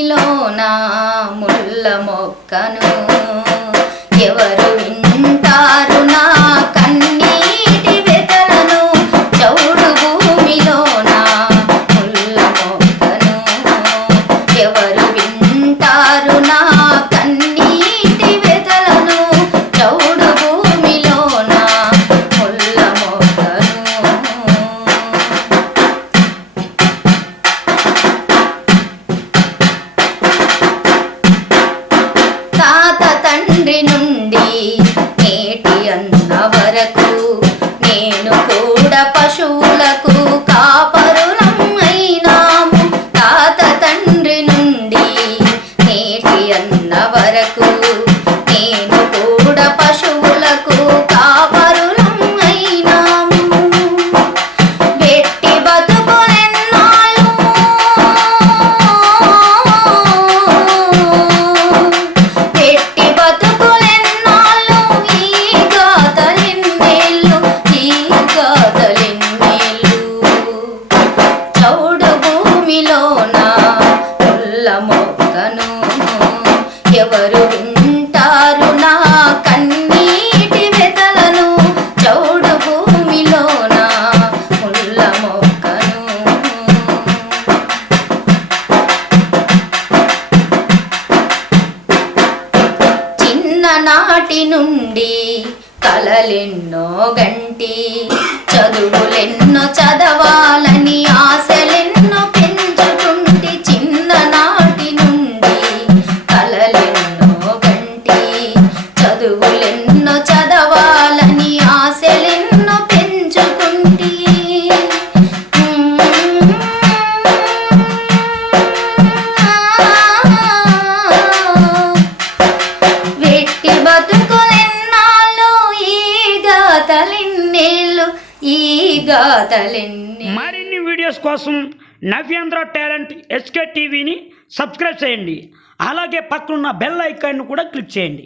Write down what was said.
భూమిలోన ముళ్ళ మొక్కను ఎవరు వింటారు నా కన్నీటి వెతలను చౌడు భూమిలోన ముళ్ళ మొక్కను ఎవరు వింటారు నా కన్నీటి వెతలను చౌడు భూమిలోన ముళ్ళ మొక్కను తాత తండ్రి నుండి నేటి అన్న వరకు నేను కూడా పశువులకు కాపరులం అయినాము. తాత తండ్రి నుండి నేటి అన్న వరకు నేను కూడా పశువులకు కాపరులం అయినాము. వెట్టి బతుకులెన్నాళ్ళు వెట్టి బతుకులెన్నాళ్ళు ఈ గాథలెన్నేళ్ళు చౌడు భూమిలోన ముళ్ళ మొక్కను ఎవరు వింటారు నా కన్నీటి వెతలను చౌడు భూమిలోన ముళ్ళ మొక్కను చిన్ననాటి నుండి కలలెన్నో గంటి చదువులెన్నో చదవాలని ఆశలెన్నో పెంచుకుంటి. చిన్ననాటి నుండి కలలెన్నో గంటి చదువులెన్నో చదవాలని ఆశలెన్నో పెంచుకుంటి. వెట్టి బతుకులెన్నాళ్ళు ఈ గాథలెన్నేళ్ళు మరిన్ని వీడియోస్ కోసం నవ్యాంధ్ర టాలెంట్ ఎస్కే టీవీని సబ్స్క్రైబ్ చేయండి. అలాగే పక్కనున్న బెల్ ఐకాన్ను కూడా క్లిక్ చేయండి.